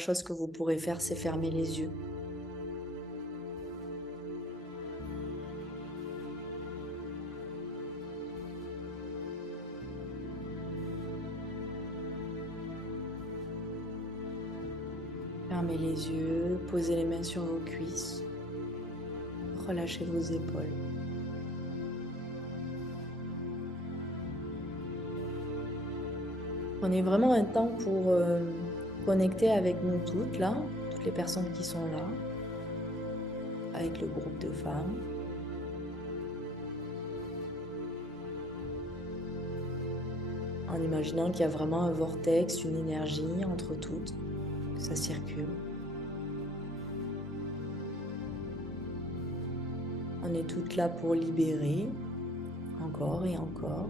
meilleure chose que vous pourrez faire, c'est fermer les yeux. Fermez les yeux, posez les mains sur vos cuisses, relâchez vos épaules. Prenez vraiment un temps pour connecter avec nous toutes là, toutes les personnes qui sont là, avec le groupe de femmes. En imaginant qu'il y a vraiment un vortex, une énergie entre toutes, que ça circule. On est toutes là pour libérer, encore et encore.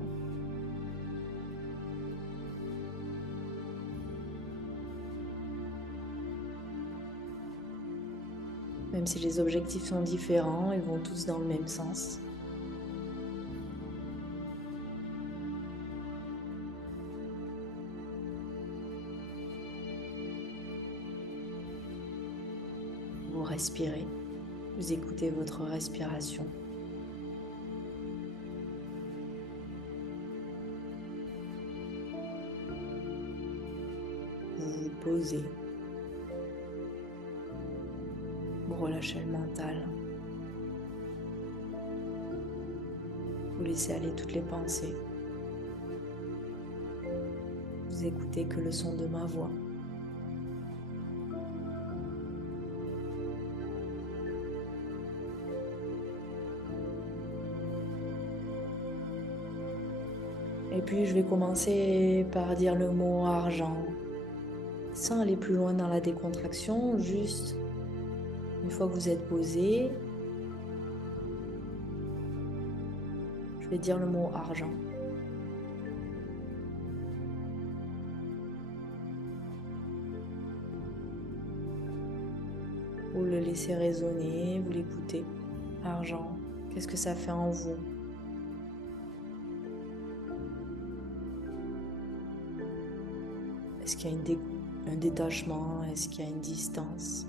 Même si les objectifs sont différents, ils vont tous dans le même sens. Vous respirez, vous écoutez votre respiration. Vous vous posez. Vous relâchez le mental. Vous laissez aller toutes les pensées. Vous écoutez que le son de ma voix. Et puis je vais commencer par dire le mot argent, sans aller plus loin dans la décontraction, juste une fois que vous êtes posé, je vais dire le mot argent. Vous le laissez résonner, vous l'écoutez. Argent, qu'est-ce que ça fait en vous? Est-ce qu'il y a un détachement? Est-ce qu'il y a une distance?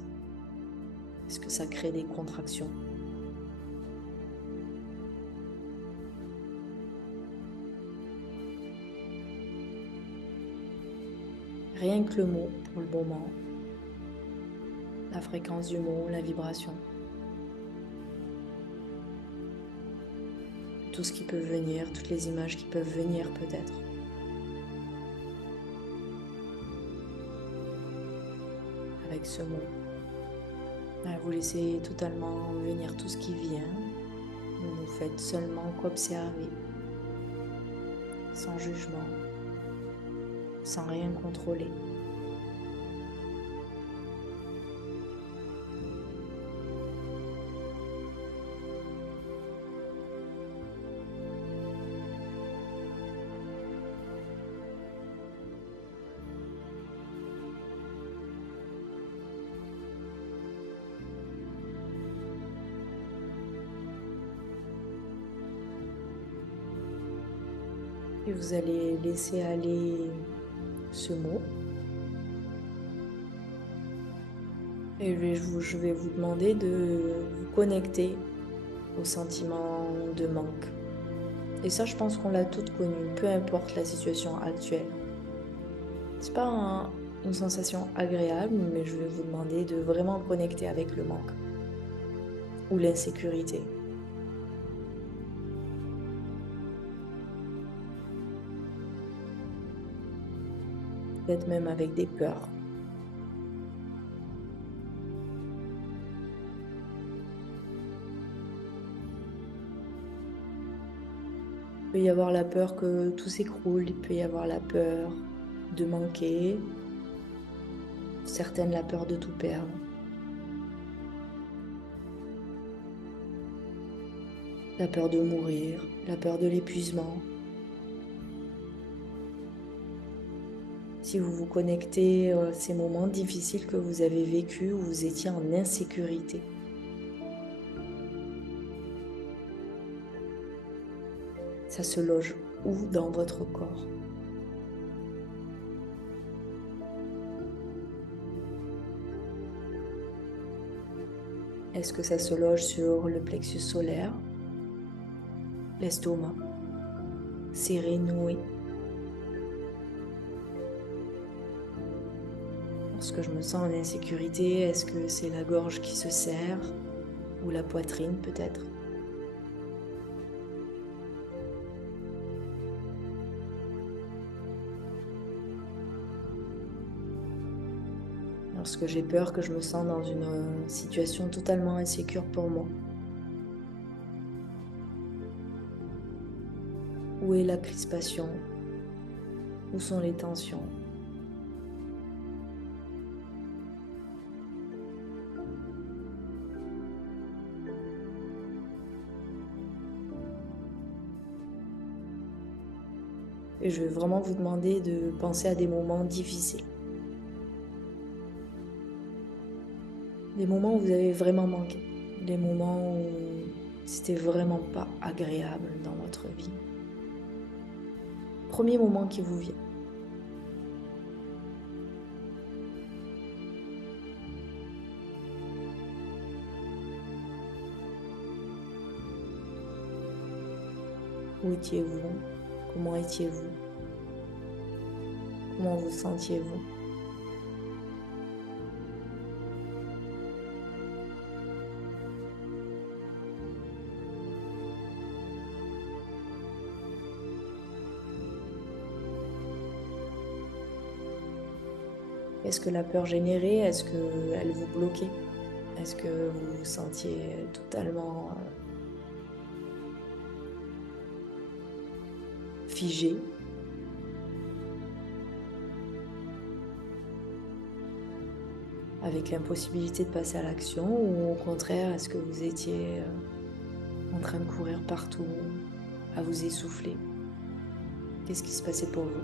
Est-ce que ça crée des contractions? Rien que le mot pour le moment. La fréquence du mot, la vibration. Tout ce qui peut venir, toutes les images qui peuvent venir peut-être. Avec ce mot. Vous laissez totalement venir tout ce qui vient. Vous ne faites seulement qu'observer. Sans jugement. Sans rien contrôler. Et vous allez laisser aller ce mot. Et je vais vous demander de vous connecter au sentiment de manque. Et ça, je pense qu'on l'a toutes connu, peu importe la situation actuelle. C'est pas une sensation agréable, mais je vais vous demander de vraiment connecter avec le manque ou l'insécurité. Peut-être même avec des peurs. Il peut y avoir la peur que tout s'écroule, il peut y avoir la peur de manquer, certaines la peur de tout perdre. La peur de mourir, la peur de l'épuisement. Si vous vous connectez à ces moments difficiles que vous avez vécus où vous étiez en insécurité. Ça se loge où dans votre corps? Est-ce que ça se loge sur le plexus solaire, l'estomac, serré, noué? Lorsque je me sens en insécurité, est-ce que c'est la gorge qui se serre ou la poitrine peut-être? Lorsque j'ai peur, que je me sens dans une situation totalement insécure pour moi. Où est la crispation? Où sont les tensions? Et je vais vraiment vous demander de penser à des moments difficiles. Des moments où vous avez vraiment manqué. Des moments où c'était vraiment pas agréable dans votre vie. Premier moment qui vous vient. Où étiez-vous? Comment étiez-vous? Comment vous sentiez-vous? Est-ce que la peur générait? Est-ce qu'elle vous bloquait? Est-ce que vous vous sentiez totalement figé? Avec l'impossibilité de passer à l'action, ou au contraire, est-ce que vous étiez en train de courir partout, à vous essouffler? Qu'est-ce qui se passait pour vous?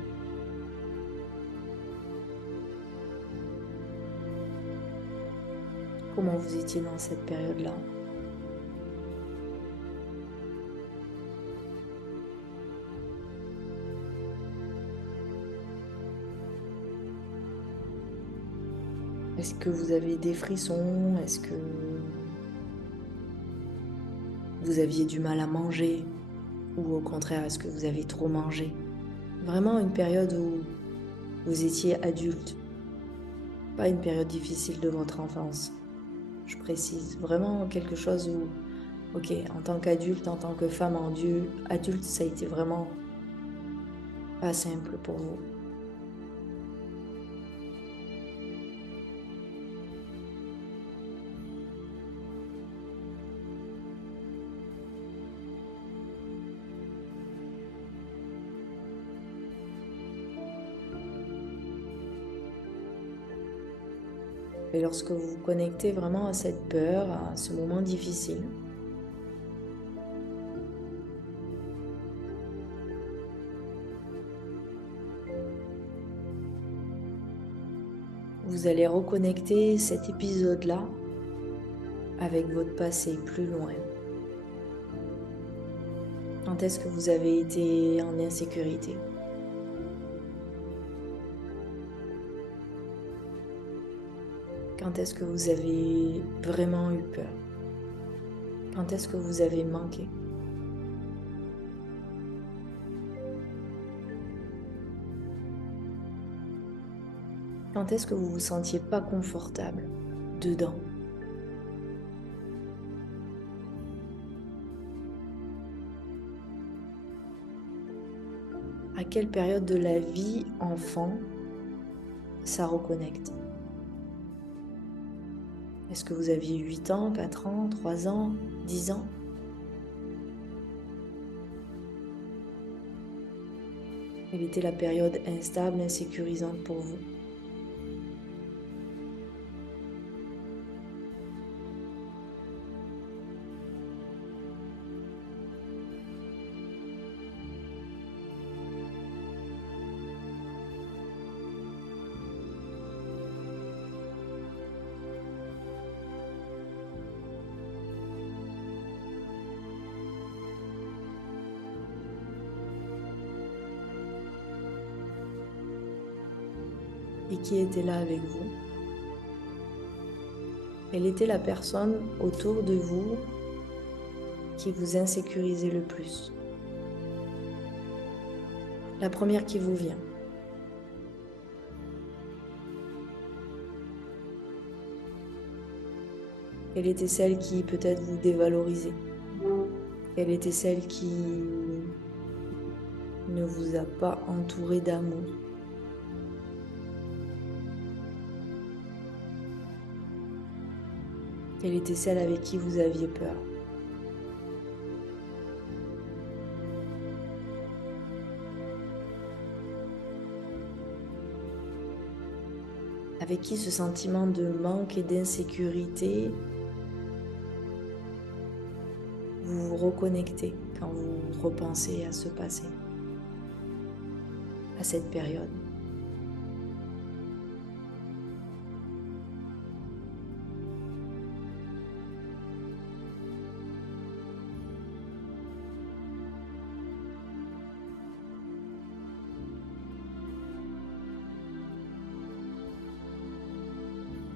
Comment vous étiez dans cette période-là? Est-ce que vous avez des frissons? Est-ce que vous aviez du mal à manger? Ou au contraire, est-ce que vous avez trop mangé? Vraiment une période où vous étiez adulte, pas une période difficile de votre enfance. Je précise, vraiment quelque chose où, ok, en tant qu'adulte, en tant que femme adulte, ça a été vraiment pas simple pour vous. Et lorsque vous vous connectez vraiment à cette peur, à ce moment difficile, vous allez reconnecter cet épisode-là avec votre passé plus loin. Quand est-ce que vous avez été en insécurité? Quand est-ce que vous avez vraiment eu peur? Quand est-ce que vous avez manqué? Quand est-ce que vous vous sentiez pas confortable dedans? À quelle période de la vie enfant ça reconnecte? Est-ce que vous aviez 8 ans, 4 ans, 3 ans, 10 ans? Quelle était la période instable, insécurisante pour vous? Et qui était là avec vous? Quelle était la personne autour de vous qui vous insécurisait le plus? La première qui vous vient. Quelle était celle qui peut-être vous dévalorisait? Quelle était celle qui ne vous a pas entouré d'amour? Quelle était celle avec qui vous aviez peur? Avec qui ce sentiment de manque et d'insécurité, vous vous reconnectez quand vous repensez à ce passé, à cette période.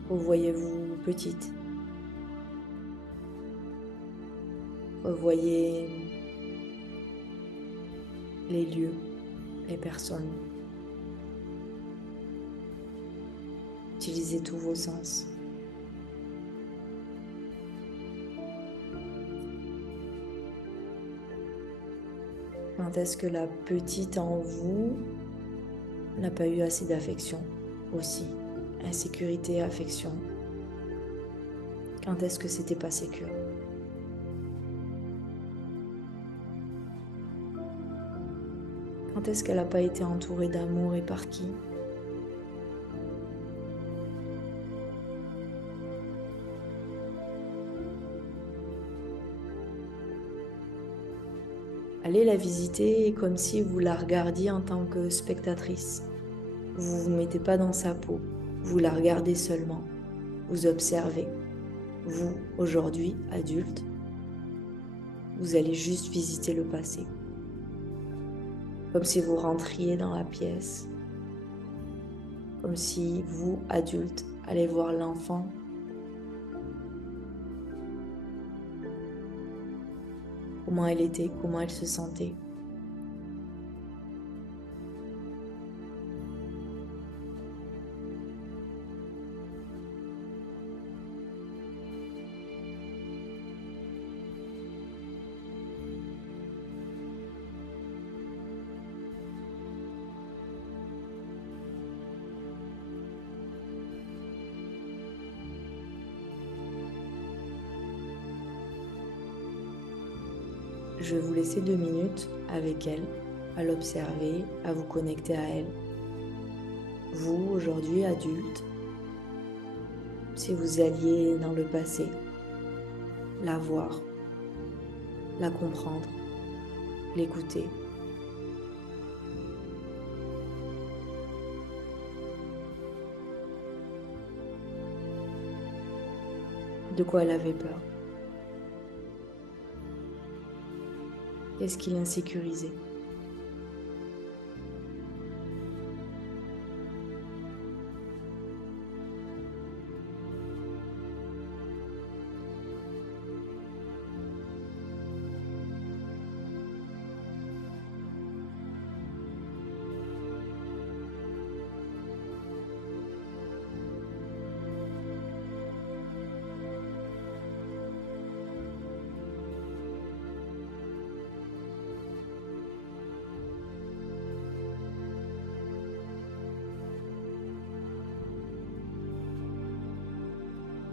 Vous voyez-vous petite? Revoyez les lieux, les personnes. Utilisez tous vos sens. Quand est-ce que la petite en vous n'a pas eu assez d'affection aussi? Insécurité, affection. Quand est-ce que c'était pas sécure? Quand est-ce qu'elle n'a pas été entourée d'amour et par qui? Allez la visiter comme si vous la regardiez en tant que spectatrice. Vous ne vous mettez pas dans sa peau, vous la regardez seulement, vous observez. Vous, aujourd'hui, adulte, vous allez juste visiter le passé. Comme si vous rentriez dans la pièce. Comme si vous, adulte, allez voir l'enfant. Comment elle était, comment elle se sentait. Je vais vous laisser 2 minutes avec elle, à l'observer, à vous connecter à elle. Vous, aujourd'hui, adulte, si vous alliez dans le passé, la voir, la comprendre, l'écouter. De quoi elle avait peur? Qu'est-ce qui l'insécurisait?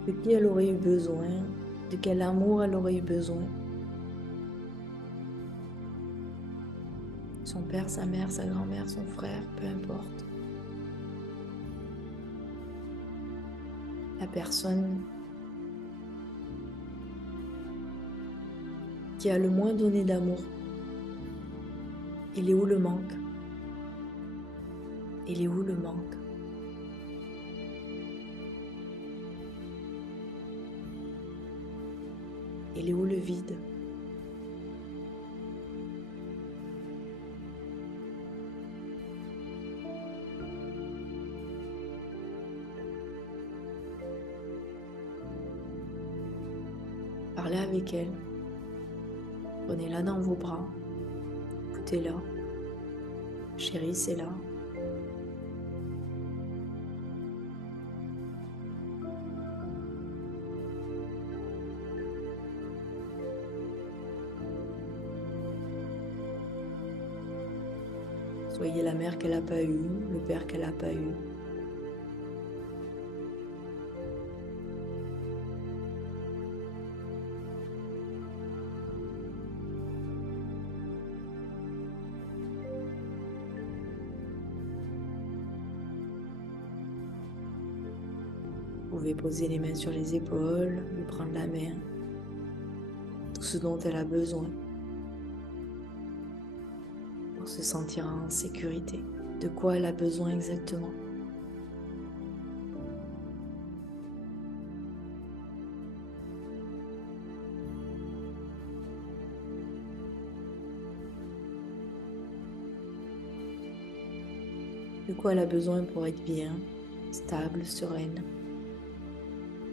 De qui elle aurait eu besoin? De quel amour elle aurait eu besoin? Son père, sa mère, sa grand-mère, son frère, peu importe. La personne qui a le moins donné d'amour. Il est où le manque? Il est où le manque? Il est où le vide? Parlez avec elle. Prenez-la dans vos bras. Écoutez-la. Chérissez-la. Soyez la mère qu'elle n'a pas eue, le père qu'elle n'a pas eu. Vous pouvez poser les mains sur les épaules, lui prendre la main, tout ce dont elle a besoin pour se sentir en sécurité. De quoi elle a besoin exactement? De quoi elle a besoin pour être bien, stable, sereine,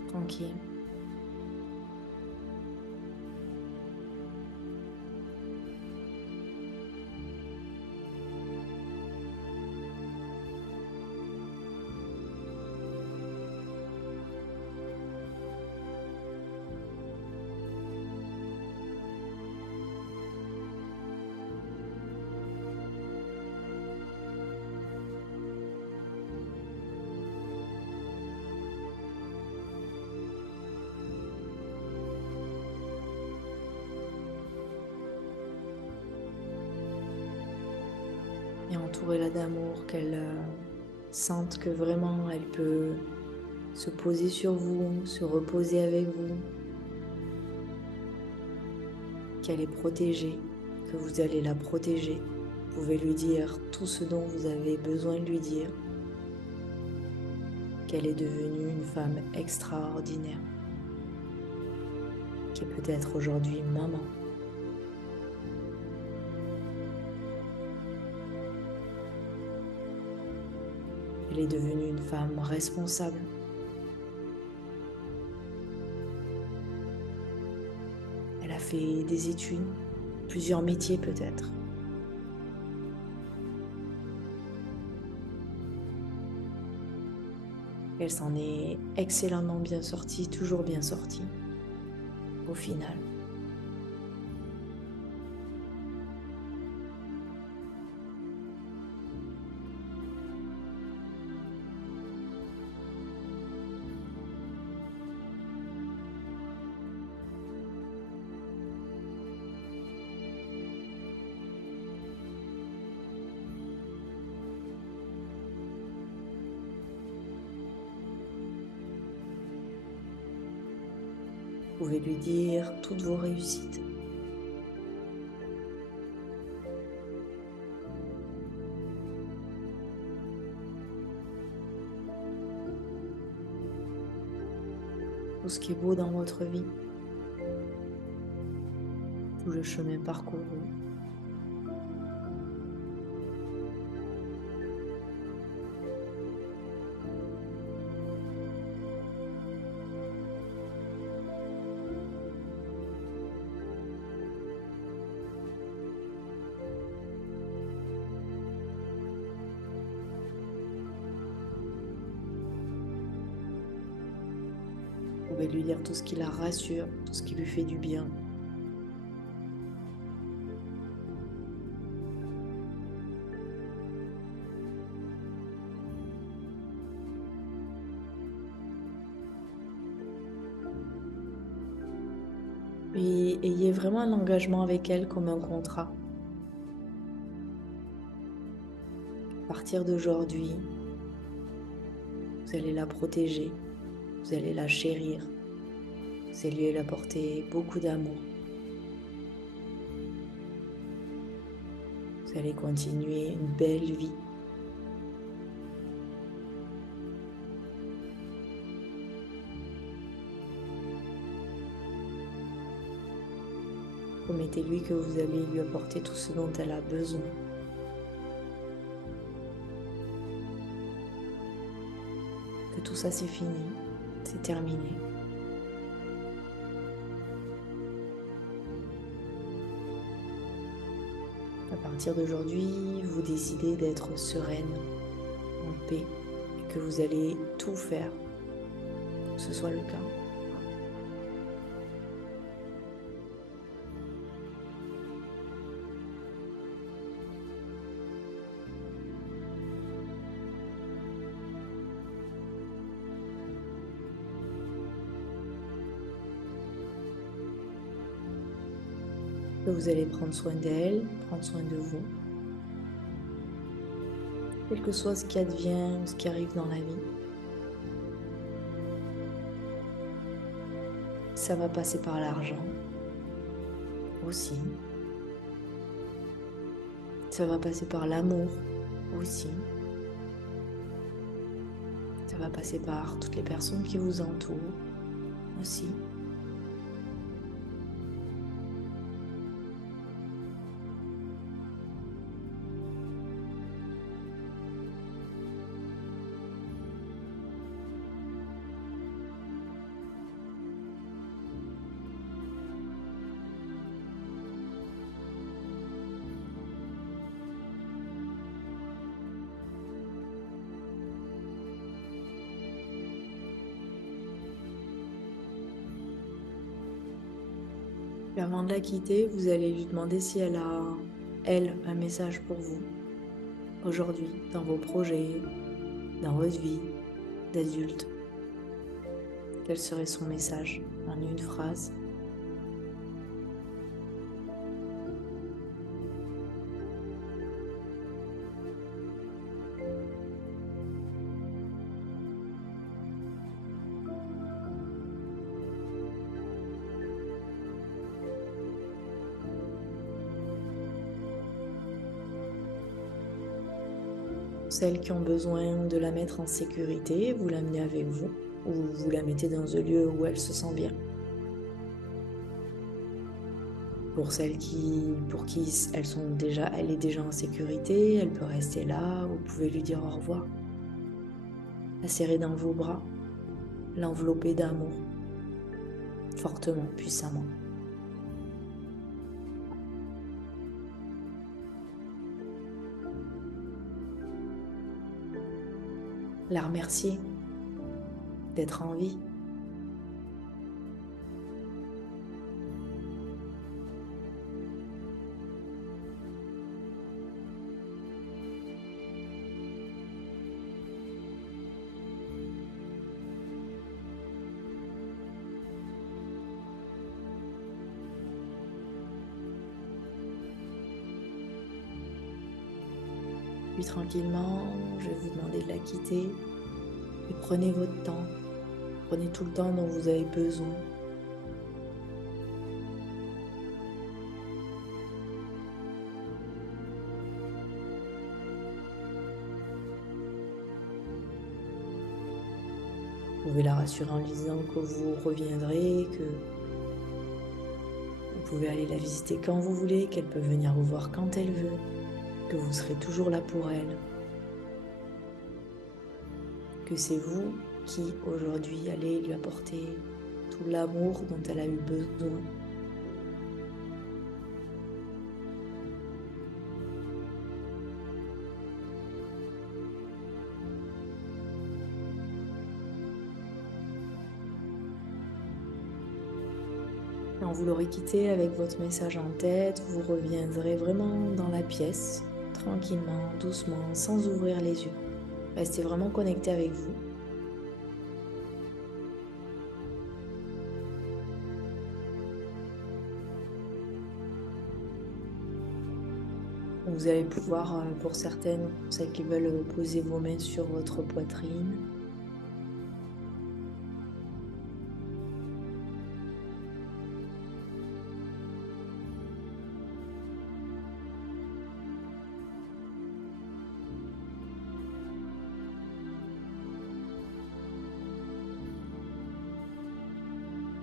tranquille. Et entourez-la d'amour, qu'elle sente que vraiment elle peut se poser sur vous, se reposer avec vous, qu'elle est protégée, que vous allez la protéger. Vous pouvez lui dire tout ce dont vous avez besoin de lui dire, qu'elle est devenue une femme extraordinaire, qui est peut-être aujourd'hui maman. Elle est devenue une femme responsable. Elle a fait des études, plusieurs métiers peut-être. Elle s'en est excellemment bien sortie, toujours bien sortie, au final. Vous pouvez lui dire toutes vos réussites. Tout ce qui est beau dans votre vie. Tout le chemin parcouru. Vous pouvez lui dire tout ce qui la rassure, tout ce qui lui fait du bien. Puis ayez vraiment un engagement avec elle comme un contrat. À partir d'aujourd'hui, vous allez la protéger, vous allez la chérir, vous allez lui apporter beaucoup d'amour. Vous allez continuer une belle vie. Promettez-lui que vous allez lui apporter tout ce dont elle a besoin. Que tout ça c'est fini, c'est terminé. À partir d'aujourd'hui, vous décidez d'être sereine, en paix, et que vous allez tout faire pour que ce soit le cas. Que vous allez prendre soin d'elle, prendre soin de vous. Quel que soit ce qui advient, ce qui arrive dans la vie, ça va passer par l'argent aussi. Ça va passer par l'amour aussi. Ça va passer par toutes les personnes qui vous entourent aussi. Et avant de la quitter, vous allez lui demander si elle a, elle, un message pour vous aujourd'hui, dans vos projets, dans votre vie d'adulte. Quel serait son message en une phrase? Celles qui ont besoin de la mettre en sécurité, vous l'amenez avec vous ou vous la mettez dans un lieu où elle se sent bien. Pour celles pour qui elle est déjà en sécurité, elle peut rester là, vous pouvez lui dire au revoir. La serrer dans vos bras, l'envelopper d'amour, fortement, puissamment. La remercier d'être en vie. Puis tranquillement, je vais vous demander de la quitter et prenez votre temps. Prenez tout le temps dont vous avez besoin. Vous pouvez la rassurer en lui disant que vous reviendrez, que vous pouvez aller la visiter quand vous voulez, qu'elle peut venir vous voir quand elle veut, que vous serez toujours là pour elle. Que c'est vous qui, aujourd'hui, allez lui apporter tout l'amour dont elle a eu besoin. Quand vous l'aurez quitté avec votre message en tête, vous reviendrez vraiment dans la pièce, tranquillement, doucement, sans ouvrir les yeux. Restez vraiment connecté avec vous. Vous allez pouvoir, pour certaines, celles qui veulent poser vos mains sur votre poitrine.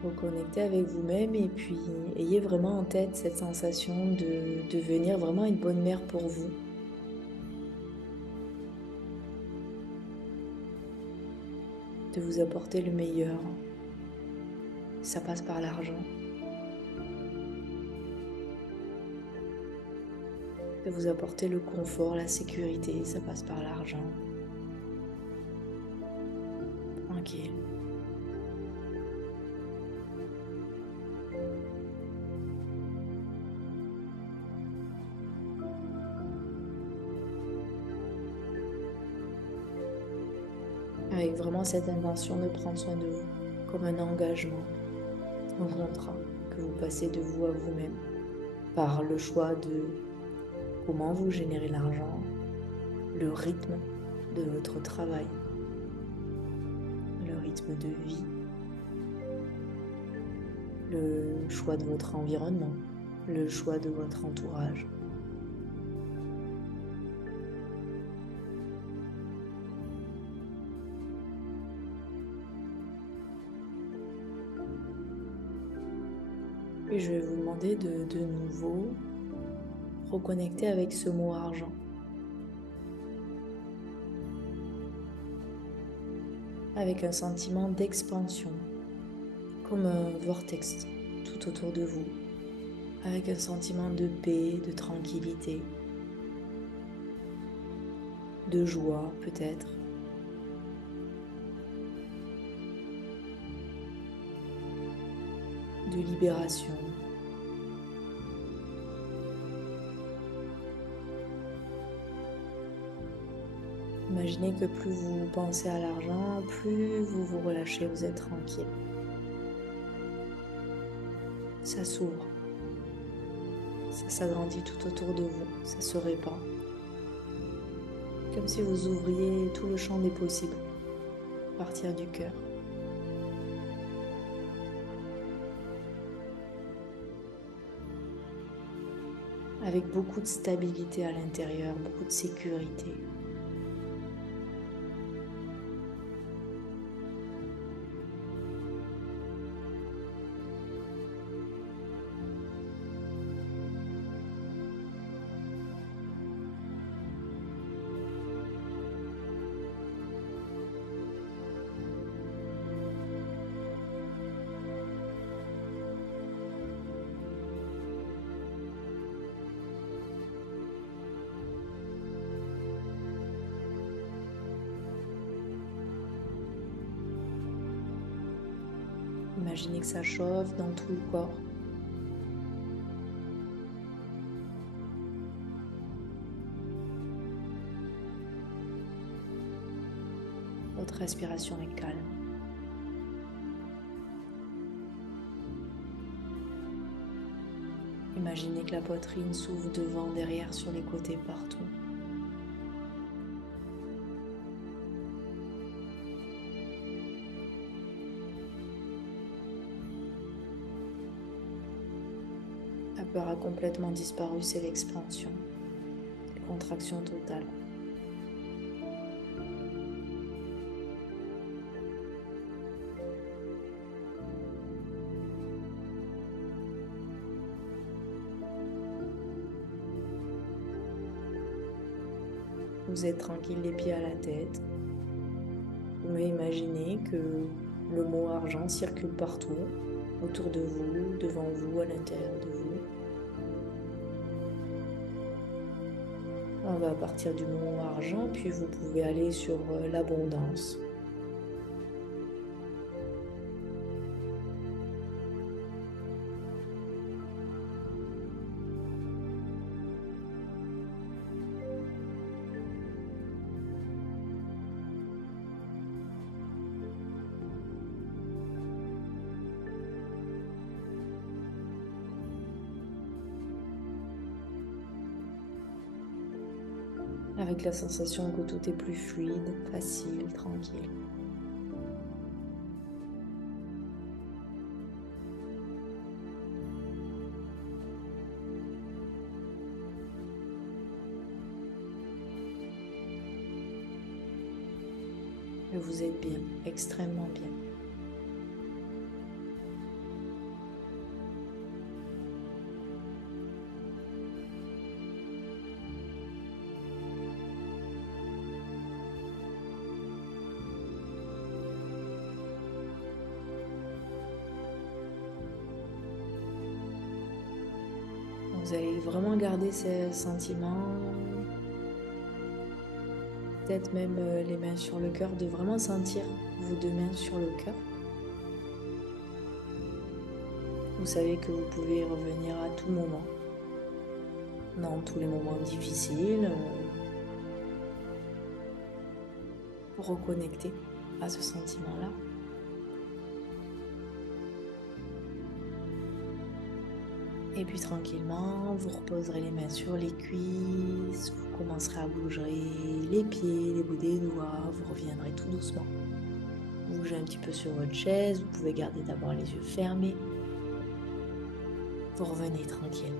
Vous connectez avec vous-même et puis ayez vraiment en tête cette sensation de devenir vraiment une bonne mère pour vous. De vous apporter le meilleur. Ça passe par l'argent. de vous apporter le confort, la sécurité, ça passe par l'argent. Tranquille. Avec vraiment cette intention de prendre soin de vous, comme un engagement, un contrat que vous passez de vous à vous-même, par le choix de comment vous générez l'argent, le rythme de votre travail, le rythme de vie, le choix de votre environnement, le choix de votre entourage. Et je vais vous demander de nouveau reconnecter avec ce mot argent. Avec un sentiment d'expansion, comme un vortex tout autour de vous, avec un sentiment de paix, de tranquillité, de joie peut-être, de libération. Imaginez que plus vous pensez à l'argent, plus vous vous relâchez, vous êtes tranquille. Ça s'ouvre, ça s'agrandit tout autour de vous, ça se répand. Comme si vous ouvriez tout le champ des possibles, à partir du cœur. Avec beaucoup de stabilité à l'intérieur, beaucoup de sécurité. Imaginez que ça chauffe dans tout le corps. Votre respiration est calme. Imaginez que la poitrine s'ouvre devant, derrière, sur les côtés, partout. La peur a complètement disparu, c'est l'expansion, contraction totale. Vous êtes tranquille, les pieds à la tête. Vous pouvez imaginer que le mot argent circule partout, autour de vous, devant vous, à l'intérieur de vous. On va partir du mot argent, puis vous pouvez aller sur l'abondance. Avec la sensation que tout est plus fluide, facile, tranquille. Et vous êtes bien, extrêmement bien. Vous Vous allez vraiment garder ces sentiments, peut-être même les mains sur le cœur, de vraiment sentir vos deux mains sur le cœur. Vous savez que vous pouvez y revenir à tout moment, dans tous les moments difficiles, pour reconnecter à ce sentiment-là. Et puis tranquillement, vous reposerez les mains sur les cuisses, vous commencerez à bouger les pieds, les bouts des doigts, vous reviendrez tout doucement. Vous bougez un petit peu sur votre chaise, vous pouvez garder d'abord les yeux fermés. Vous revenez tranquille.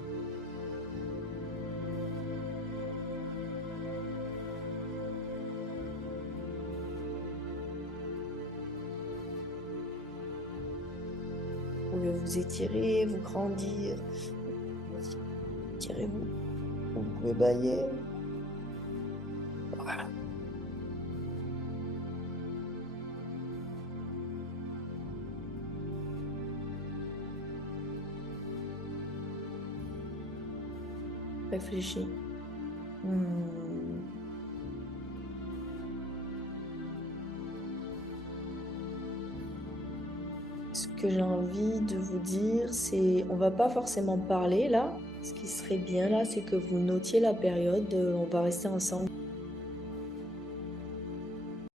Vous pouvez vous étirer, vous grandir. Étirez-vous. Vous pouvez bâiller. Voilà. Réfléchis. Ce que j'ai envie de vous dire, c'est, on va pas forcément parler là. Ce qui serait bien là, c'est que vous notiez la période. On va rester ensemble